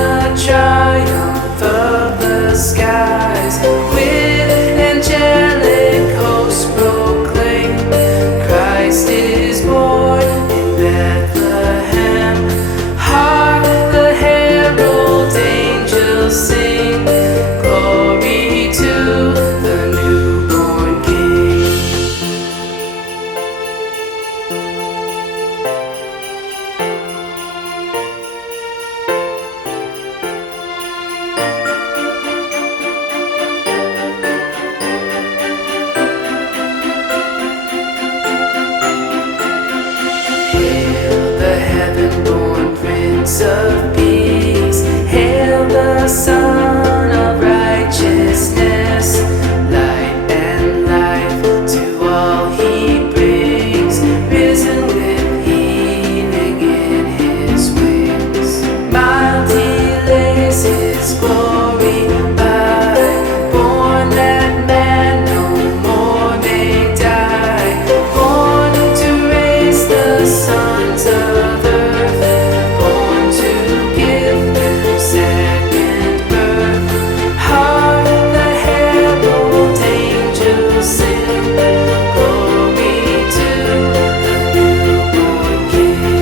the triumph of the skies. With angelic hosts proclaim, Christ is born in Bethlehem. Hark the herald angels sing, glory to the newborn King. Hail the heaven-born Prince of Peace, hail the Son of Righteousness. Light and life to all he brings, risen with healing in his wings. Mild he lays his glory by, born that man no more may die, born to raise the sons of earth, born to give them second birth. Hark the herald angels sing, glory to the newborn King.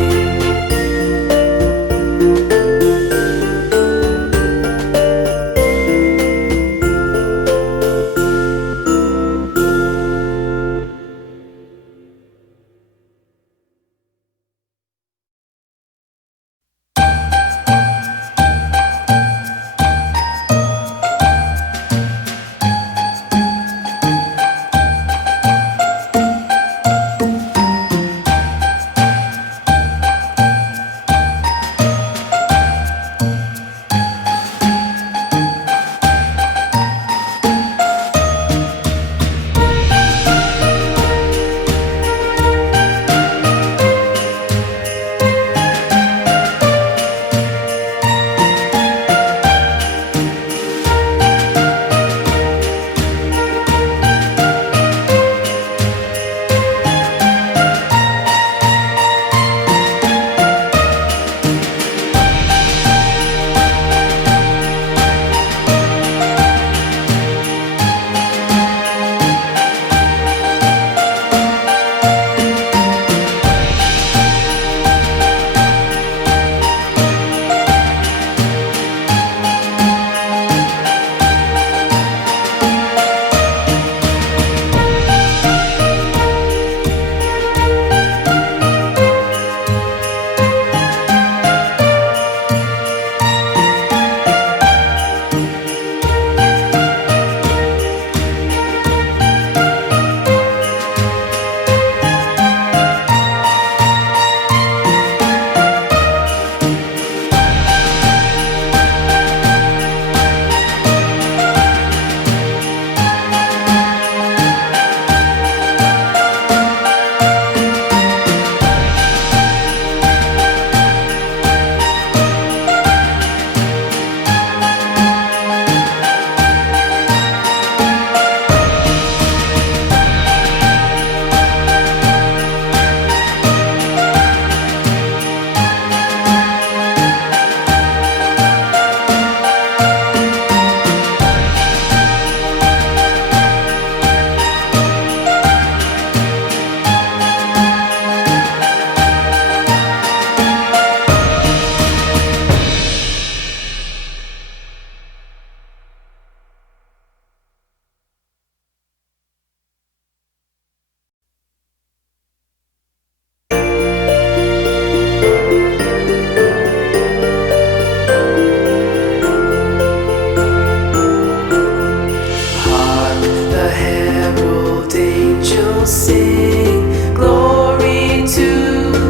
Sing glory to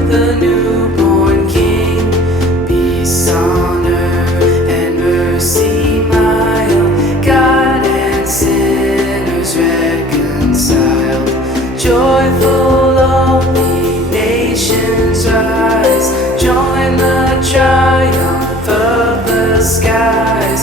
the newborn King. Peace on earth and mercy mild, God and sinners reconciled. Joyful all the nations rise, join the triumph of the skies.